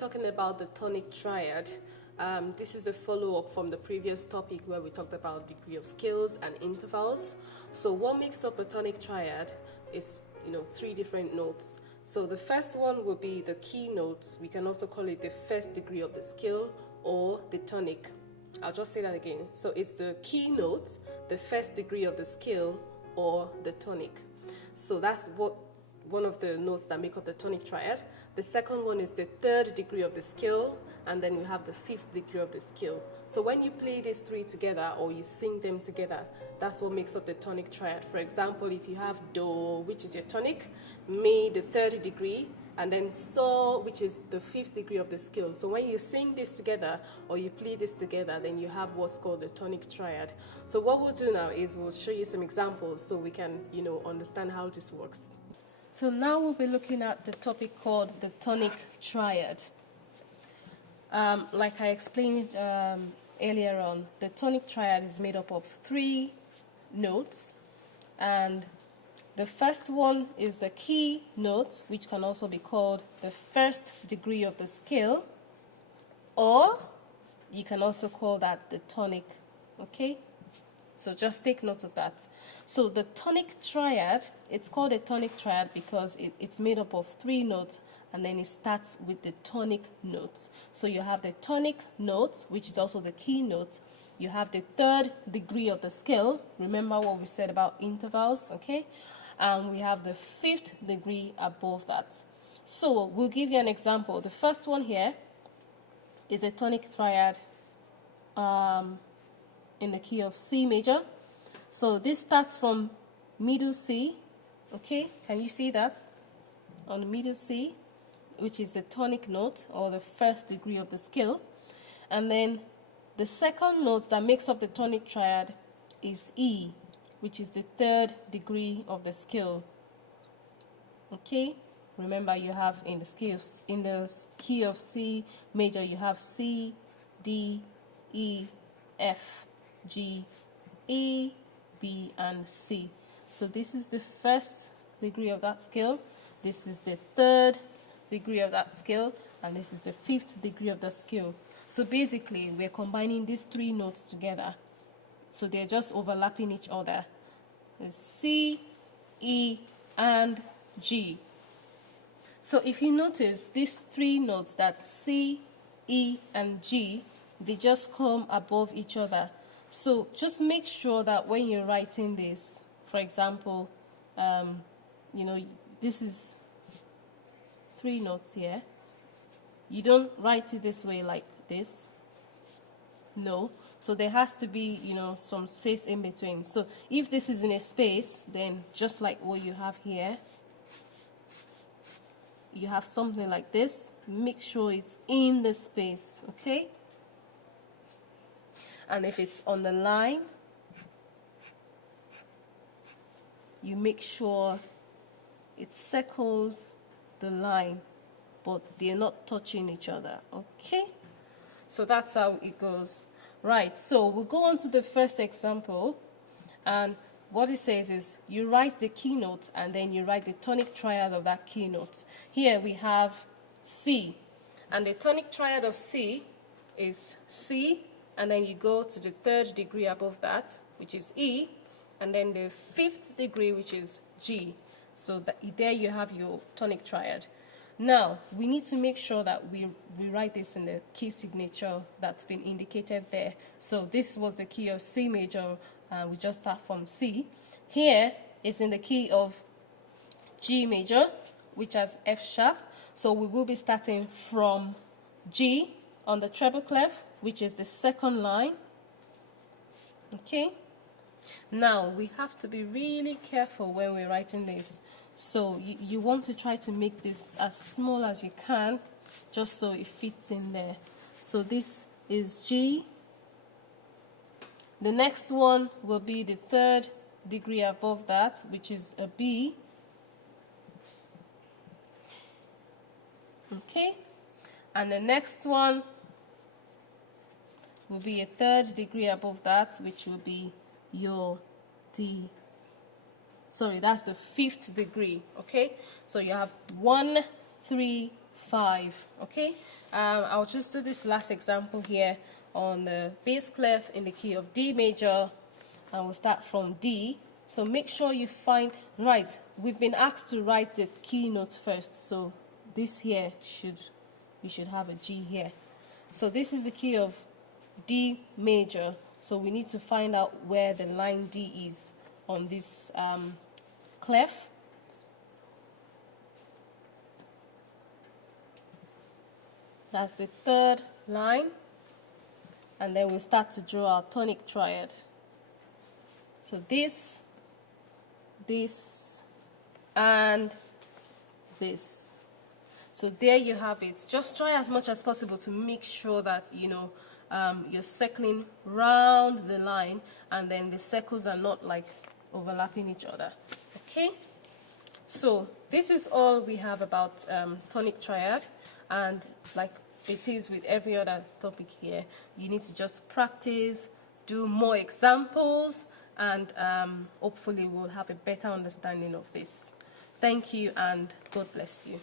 talking about the tonic triad. This is a follow-up from the previous topic where we talked about degree of scales and intervals. So what makes up a tonic triad is, three different notes. So the first one will be the key notes. We can also call it the first degree of the scale or the tonic. I'll just say that again. So it's the key notes, the first degree of the scale, or the tonic. So that's one of the notes that make up the tonic triad. The second one is the third degree of the scale, and then we have the fifth degree of the scale. So when you play these three together or you sing them together, that's what makes up the tonic triad. For example, if you have Do, which is your tonic, Mi, the third degree, and then So, which is the fifth degree of the scale. So when you sing this together or you play this together, then you have what's called the tonic triad. So what we'll do now is we'll show you some examples so we can, understand how this works. So now we'll be looking at the topic called the tonic triad. Like I explained earlier on, the tonic triad is made up of three notes, and the first one is the key note, which can also be called the first degree of the scale, or you can also call that the tonic, okay? So just take note of that. So the tonic triad, it's called a tonic triad because it's made up of three notes, and then it starts with the tonic notes. So you have the tonic notes, which is also the key note. You have the third degree of the scale. Remember what we said about intervals, okay? And we have the fifth degree above that. So we'll give you an example. The first one here is a tonic triad in the key of C major. So this starts from middle C, okay? Can you see that? On the middle C, which is the tonic note or the first degree of the scale. And then the second note that makes up the tonic triad is E, which is the third degree of the scale. Okay? Remember, you have in the key of C major, you have C, D, E, F, G, A, B, and C. So this is the first degree of that scale. This is the third degree of that scale, and this is the fifth degree of the scale. So basically, we're combining these three notes together. So they're just overlapping each other. It's C, E, and G. So if you notice, these three notes, that C, E, and G, they just come above each other. So just make sure that when you're writing this, for example, this is three notes here. You don't write it this way like this. No. So there has to be, some space in between. So if this is in a space, then just like what you have here, you have something like this. Make sure it's in the space, okay? And if it's on the line, you make sure it circles the line, but they're not touching each other, okay? So that's how it goes. Right, so we'll go on to the first example, and what it says is you write the key note and then you write the tonic triad of that key note. Here we have C, and the tonic triad of C is C, and then you go to the third degree above that, which is E, and then the fifth degree, which is G. So there you have your tonic triad. Now, we need to make sure that we write this in the key signature that's been indicated there. So this was the key of C major, we just start from C. Here is in the key of G major, which has F sharp. So we will be starting from G on the treble clef, which is the second line. Okay? Now, we have to be really careful when we're writing this. So you want to try to make this as small as you can, just so it fits in there. So this is G. The next one will be the third degree above that, which is a B. Okay? And the next one will be a third degree above that, which will be your D. Sorry, that's the fifth degree, okay? So you have 1, 3, 5. Okay, I'll just do this last example here on the bass clef in the key of D major, and we'll start from D. So make sure you find, right, we've been asked to write the key notes first, so this here we should have a G here. So this is the key of D major, so we need to find out where the line D is on this clef. That's the third line, and then we'll start to draw our tonic triad. So this, and this. So there you have it. Just try as much as possible to make sure that you're circling round the line, and then the circles are not like overlapping each other. Okay, so this is all we have about tonic triad, and like it is with every other topic here, you need to just practice, do more examples, and hopefully we'll have a better understanding of this. Thank you, and God bless you.